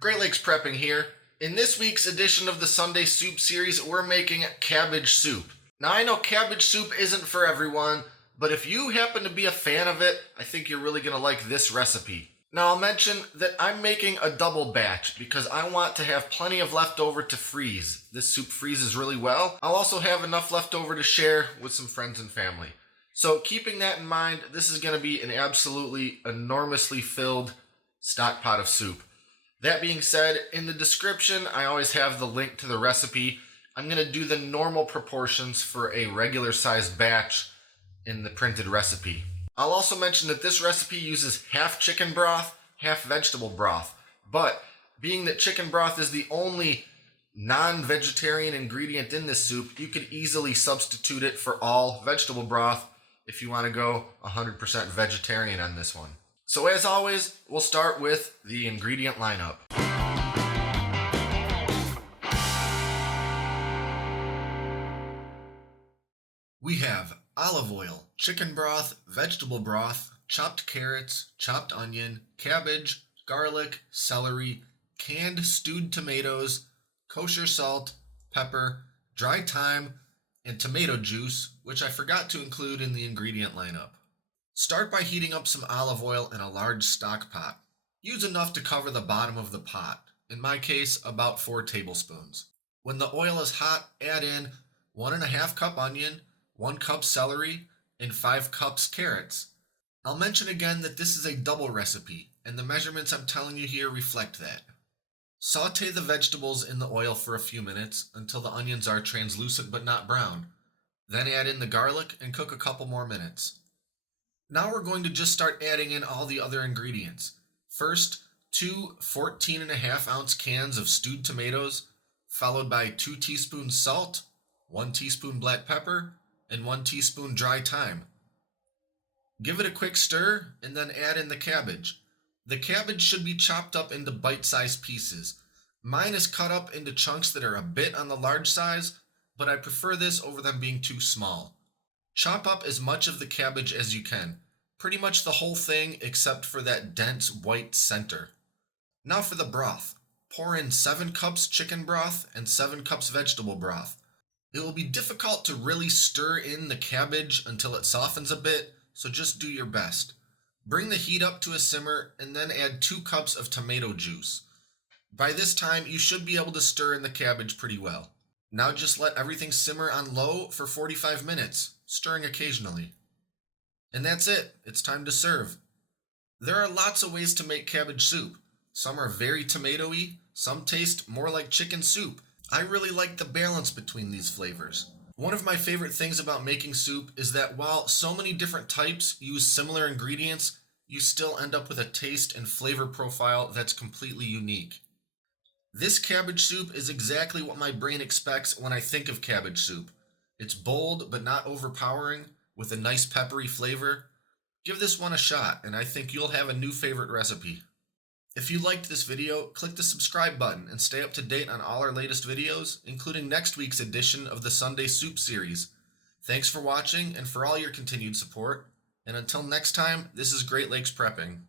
Great Lakes Prepping here. In this week's edition of the Sunday Soup series, we're making cabbage soup. Now, I know cabbage soup isn't for everyone, but if you happen to be a fan of it, I think you're really going to like this recipe. Now, I'll mention that I'm making a double batch because I want to have plenty of leftover to freeze. This soup freezes really well. I'll also have enough leftover to share with some friends and family. So keeping that in mind, this is going to be an absolutely enormously filled stock pot of soup. That being said, in the description, I always have the link to the recipe. I'm going to do the normal proportions for a regular sized batch in the printed recipe. I'll also mention that this recipe uses half chicken broth, half vegetable broth. But being that chicken broth is the only non-vegetarian ingredient in this soup, you could easily substitute it for all vegetable broth if you want to go 100% vegetarian on this one. So as always, we'll start with the ingredient lineup. We have olive oil, chicken broth, vegetable broth, chopped carrots, chopped onion, cabbage, garlic, celery, canned stewed tomatoes, kosher salt, pepper, dry thyme, and tomato juice, which I forgot to include in the ingredient lineup. Start by heating up some olive oil in a large stock pot. Use enough to cover the bottom of the pot, in my case about 4 tablespoons. When the oil is hot, add in 1.5 cup onion, 1 cup celery, and 5 cups carrots. I'll mention again that this is a double recipe, and the measurements I'm telling you here reflect that. Saute the vegetables in the oil for a few minutes until the onions are translucent but not brown. Then add in the garlic and cook a couple more minutes. Now we're going to just start adding in all the other ingredients. First, 2 14.5 ounce cans of stewed tomatoes, followed by 2 teaspoons salt, 1 teaspoon black pepper, and 1 teaspoon dry thyme. Give it a quick stir and then add in the cabbage. The cabbage should be chopped up into bite-sized pieces. Mine is cut up into chunks that are a bit on the large size, but I prefer this over them being too small. Chop up as much of the cabbage as you can, pretty much the whole thing except for that dense white center. Now for the broth. Pour in 7 cups chicken broth and 7 cups vegetable broth. It will be difficult to really stir in the cabbage until it softens a bit, so just do your best. Bring the heat up to a simmer and then add 2 cups of tomato juice. By this time, you should be able to stir in the cabbage pretty well. Now just let everything simmer on low for 45 minutes, stirring occasionally. And that's it. It's time to serve. There are lots of ways to make cabbage soup. Some are very tomato-y, some taste more like chicken soup. I really like the balance between these flavors. One of my favorite things about making soup is that while so many different types use similar ingredients, you still end up with a taste and flavor profile that's completely unique. This cabbage soup is exactly what my brain expects when I think of cabbage soup. It's bold but not overpowering, with a nice peppery flavor. Give this one a shot, and I think you'll have a new favorite recipe. If you liked this video, click the subscribe button and stay up to date on all our latest videos, including next week's edition of the Sunday Soup series. Thanks for watching and for all your continued support, and until next time, this is Great Lakes Prepping.